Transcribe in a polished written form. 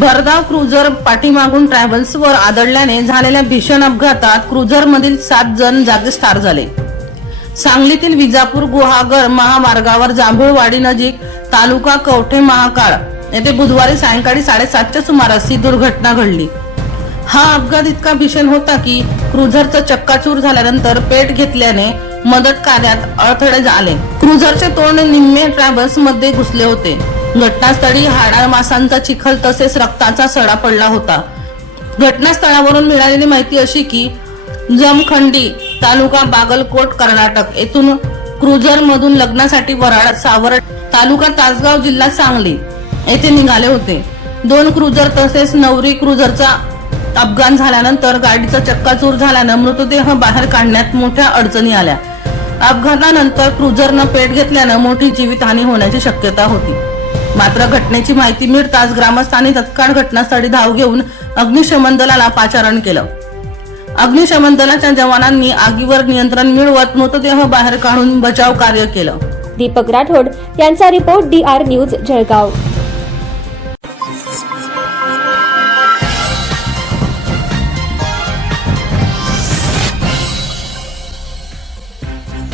भरधाव क्रुझर पाठीमागून ट्रॅव्हल्सवर आदळल्याने झालेल्या भीषण अपघातात क्रुझरमधील 7 जण जागीच ठार झाले. सांगलीतील विजापूर गुहागर महामार्गावर जांभूळवाडी नजीक तालुका कवठे महाकाळ येथे बुधवारी सायंकाळी 7:30च्या सुमारास ही दुर्घटना घडली. हा अपघात इतका भीषण होता की क्रुझरचा चक्काचूर झाल्यानंतर पेट घेतल्याने मदत कार्यात अडथळे आले. क्रुझरचे तोंड निम्मे ट्रॅव्हल्स मध्ये घुसले होते. घटनास्थळी हाडाळ मासांचा चिखल तसेच रक्ताचा सडा पडला होता. घटनास्थळावरून मिळालेली माहिती अशी की जमखंडी तालुका बागलकोट कर्नाटक येथून क्रुझर मधून लग्नासाठी वराड सावरड तालुका तासगाव जिल्हा सांगली येथे निघाले होते. 2 क्रुझर तसेच नवरी क्रुझरचा अपघात झाल्यानंतर गाडीचा चक्काचूर झाल्यानं मृतदेह बाहेर काढण्यात मोठ्या अडचणी आल्या. अपघातानंतर क्रुझरनं पेट घेतल्यानं मोठी जीवितहानी होण्याची शक्यता होती. मात्र घटनेची माहिती मिळताच ग्रामस्थांनी तत्काळ घटनास्थळी धाव घेऊन अग्निशमन दलाला पाचारण केलं. अग्निशमन दलाच्या जवानांनी आगीवर नियंत्रण मिळवत मृतदेह बाहेर काढून बचाव कार्य केलं. दीपक राठोड यांचा रिपोर्ट DR न्यूज जळगाव.